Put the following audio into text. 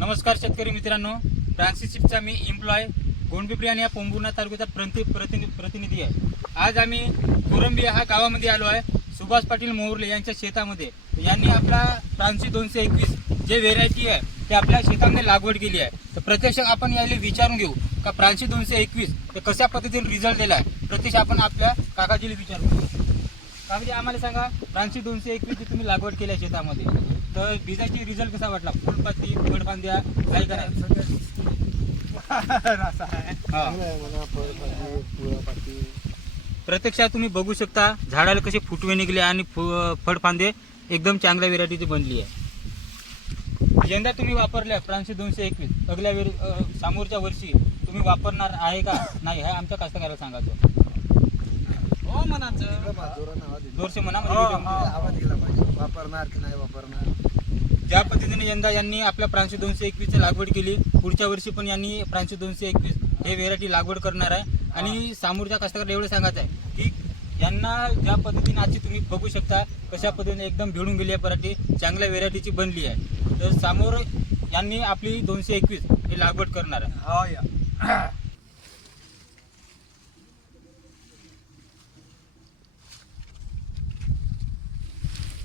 नमस्कार शेतकरी मित्रांनो, फ्रान्सिस सीड्सचा मी एम्प्लॉय गोंडपिंपरी आणि या पोंभुर्णा तालुक्याचा प्रतिनिधी आहे। आज आम्ही कोरंबी हा गावामध्ये आलो आहे। सुभाष पाटील मोहर्ले यांच्या शेतामध्ये यांनी आपला फ्रान्सिस 221 जे व्हेरायटी आहे ते आपल्या शेतामध्ये लागवड केली आहे। तर प्रत्यक्ष आपण याला विचारून घेऊ का फ्रान्सिस 221 ते कशा पद्धतीने रिझल्ट दिला आहे। प्रत्यक्ष आपण आपल्या काकाजीला विचारू घेऊ। काकाजी आम्हाला सांगा, फ्रान्सिस 221 ची तुम्ही लागवड केली आहे शेतामध्ये, तर बीजाची रिझल्ट कसा वाटला? फुलपाती, फळफांद्या काय काय प्रत्यक्षात तुम्ही बघू शकता झाडाला कसे फुटवे निघले आणि फळफांदे एकदम चांगल्या व्हेरायटीची बनली आहे। यंदा तुम्ही वापरल्या फ्रान्सिस 221, अगल्या समोरच्या वर्षी तुम्ही वापरणार आहे का नाही हे आमच्या कास्तकाराला सांगायचं। हो म्हणायचं जोरसे म्हणा, आवाज गेला पाहिजे, वापरणार की नाही वापरणार। ज्या पद्धतीने यंदा यांनी आपल्या फ्रान्सिस 221 ची लागवड केली, पुढच्या वर्षी पण यांनी फ्रान्सिस 221 हे व्हेरायटी लागवड करणार आहे। आणि समोरच्या कास्तकाराला एवढं सांगायचं आहे की यांना ज्या पद्धतीने आजची तुम्ही बघू शकता कशा पद्धतीने एकदम भिडून गेली आहे पराठी, चांगल्या व्हेरायटीची बनली आहे। तर समोर यांनी आपली 221 हे लागवड करणार आहे।